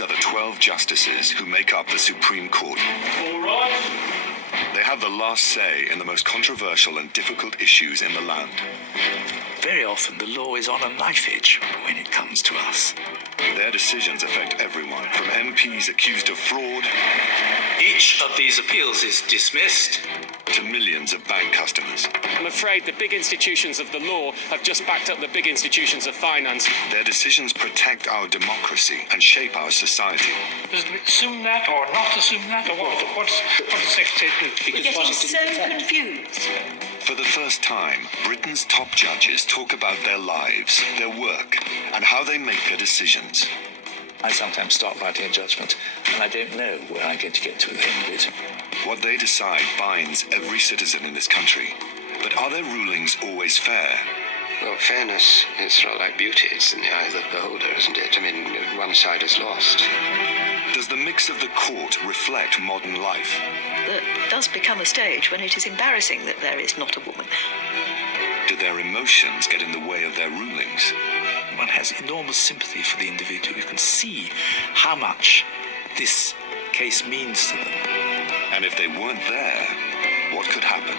These are the 12 justices who make up the Supreme Court. All right. They have the last say in the most controversial and difficult issues in the land. Very often the law is on a knife edge when it comes to us. Their decisions affect everyone, from MPs accused of fraud Each of these appeals is dismissed. to millions of bank customers. I'm afraid the big institutions of the law have just backed up the big institutions of finance. Their decisions protect our democracy and shape our society. Does it assume that or not assume that, or what does the Secretary do? We're getting so confused. For the first time, Britain's top judges talk about their lives, their work, and how they make their decisions. I sometimes start writing a judgment, and I don't know where I'm going to get to at the end of it. What they decide binds every citizen in this country. But are their rulings always fair? Well, fairness is sort of like beauty. It's in the eye of the beholder, isn't it? I mean, one side is lost. Does the mix of the court reflect modern life? There does become a stage when it is embarrassing that there is not a woman. Do their emotions get in the way of their rulings? One has enormous sympathy for the individual. You can see how much this case means to them. And if they weren't there, what could happen?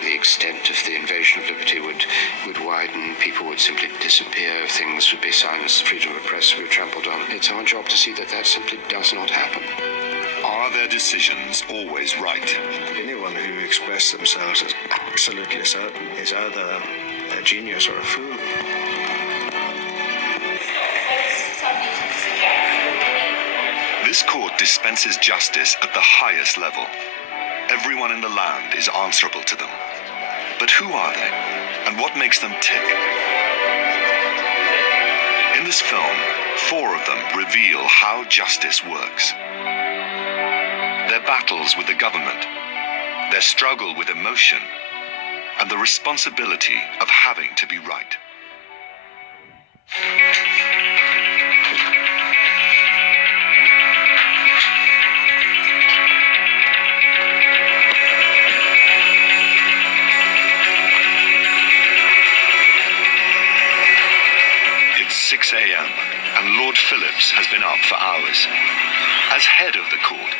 The extent of the invasion of liberty would widen. People would simply disappear. Things would be silenced. Freedom of press would be trampled on. It's our job to see that that simply does not happen. Are their decisions always right? Anyone who expresses themselves as absolutely certain is either a genius or a fool. This court dispenses justice at the highest level. Everyone in the land is answerable to them. But who are they? And what makes them tick? In this film, 4 of them reveal how justice works. Their battles with the government, their struggle with emotion, and the responsibility of having to be right. It's 6 a.m. and Lord Phillips has been up for hours. As head of the court,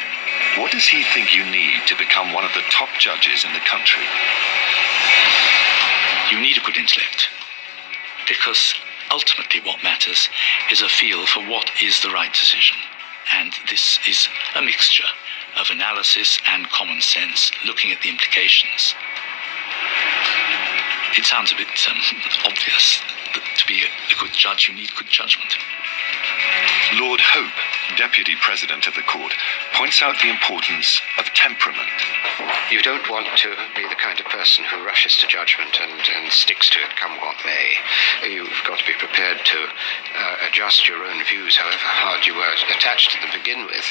what does he think you need to become one of the top judges in the country? You need a good intellect, because ultimately what matters is a feel for what is the right decision. And this is a mixture of analysis and common sense, looking at the implications. It sounds a bit obvious that to be a good judge, you need good judgment. Lord Hope, Deputy President of the Court, points out the importance of temperament. You don't want to be the kind of person who rushes to judgment and sticks to it, come what may. You've got to be prepared to adjust your own views, however hard you were attached to them to begin with,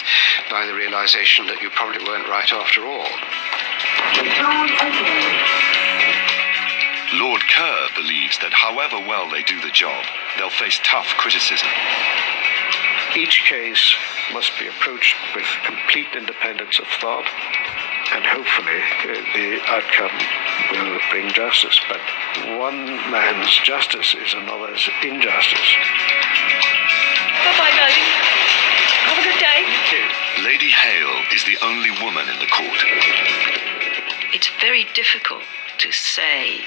by the realization that you probably weren't right after all. Lord Kerr believes that however well they do the job, they'll face tough criticism. Each case must be approached with complete independence of thought, and hopefully the outcome will bring justice. But one man's justice is another's injustice. Bye-bye, darling. Have a good day. Lady Hale is the only woman in the court. It's very difficult to say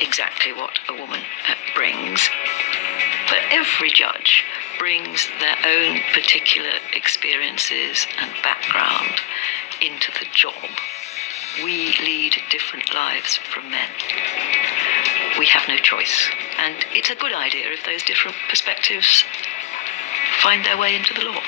exactly what a woman brings, but every judge brings their own particular experiences and background into the job. We lead different lives from men. We have no choice, and it's a good idea if those different perspectives find their way into the law.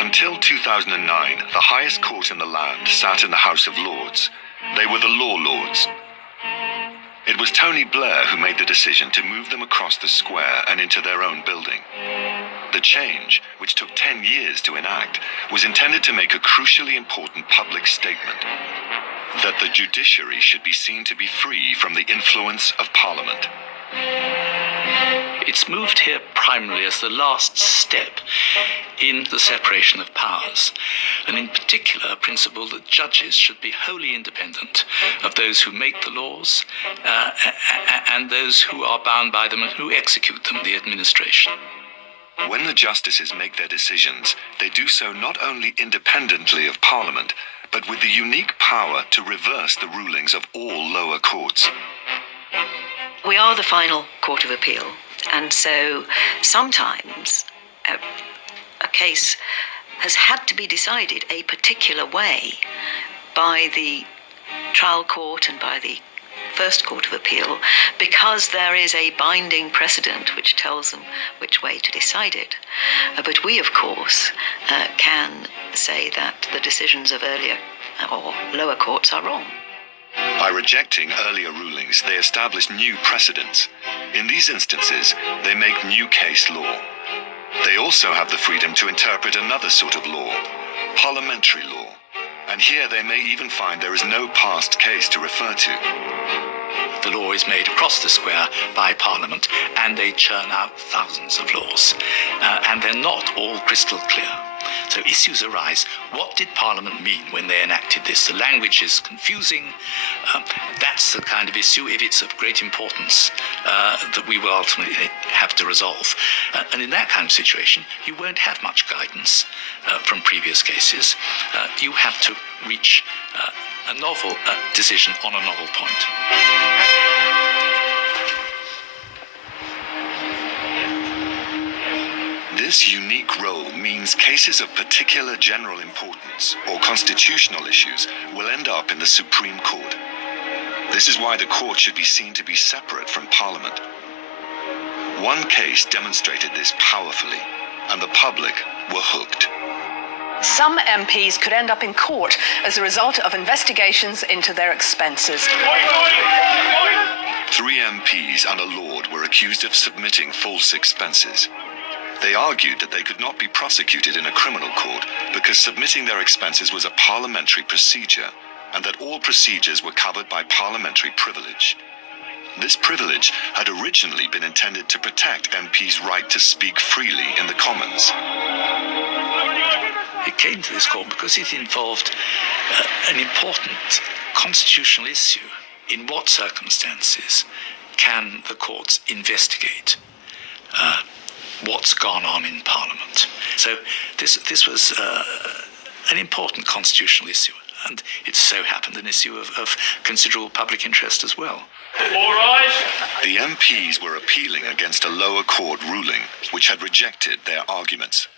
Until 2009, the highest court in the land sat in the House of Lords. They were the Law Lords. It was Tony Blair who made the decision to move them across the square and into their own building. The change, which took 10 years to enact, was intended to make a crucially important public statement: that the judiciary should be seen to be free from the influence of Parliament. It's moved here primarily as the last step in the separation of powers, and in particular a principle that judges should be wholly independent of those who make the laws and those who are bound by them and who execute them, the administration. When the justices make their decisions, they do so not only independently of Parliament, but with the unique power to reverse the rulings of all lower courts. We are the final court of appeal, and so sometimes a case has had to be decided a particular way by the trial court and by the First Court of Appeal because there is a binding precedent which tells them which way to decide it. But we, of course, can say that the decisions of earlier or lower courts are wrong. By rejecting earlier rulings, they establish new precedents. In these instances, they make new case law. They also have the freedom to interpret another sort of law, parliamentary law. And here they may even find there is no past case to refer to. The law is made across the square by Parliament, and they churn out thousands of laws. And they're not all crystal clear. So issues arise. What did Parliament mean when they enacted this? The language is confusing. That's the kind of issue, if it's of great importance, that we will ultimately have to resolve. And in that kind of situation, you won't have much guidance from previous cases. You have to reach a novel decision on a novel point. This unique role means cases of particular general importance or constitutional issues will end up in the Supreme Court. This is why the court should be seen to be separate from Parliament. One case demonstrated this powerfully, and the public were hooked. Some MPs could end up in court as a result of investigations into their expenses. 3 MPs and a lord were accused of submitting false expenses. They argued that they could not be prosecuted in a criminal court because submitting their expenses was a parliamentary procedure and that all procedures were covered by parliamentary privilege. This privilege had originally been intended to protect MPs' right to speak freely in the Commons. It came to this court because it involved an important constitutional issue. In what circumstances can the courts investigate what's gone on in Parliament? So this was an important constitutional issue, and it so happened an issue of considerable public interest as well. All rise. The MPs were appealing against a lower court ruling which had rejected their arguments.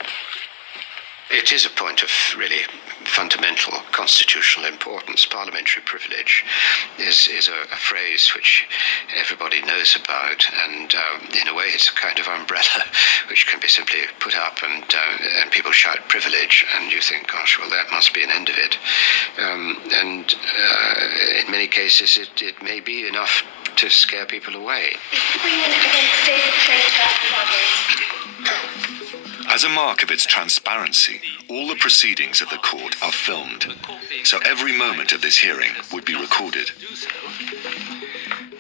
It is a point of really fundamental constitutional importance. Parliamentary privilege is a phrase which everybody knows about, and in a way it's a kind of umbrella which can be simply put up and people shout privilege and you think, gosh, well, that must be an end of it. In many cases it may be enough to scare people away. As a mark of its transparency, all the proceedings of the court are filmed, so every moment of this hearing would be recorded.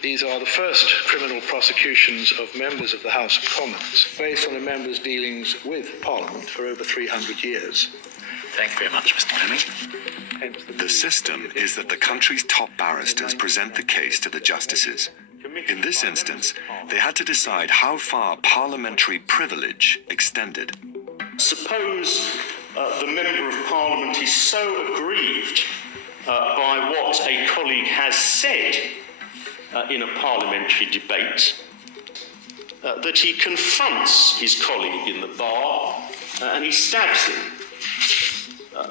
These are the first criminal prosecutions of members of the House of Commons, based on a member's dealings with Parliament for over 300 years. Thank you very much, Mr. Fleming. The system is that the country's top barristers present the case to the justices. In this instance, they had to decide how far parliamentary privilege extended. Suppose the Member of Parliament is so aggrieved by what a colleague has said in a parliamentary debate that he confronts his colleague in the bar and he stabs him.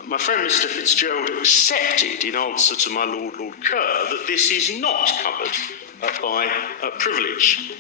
My friend Mr. Fitzgerald accepted, in answer to my Lord Kerr, that this is not covered by privilege.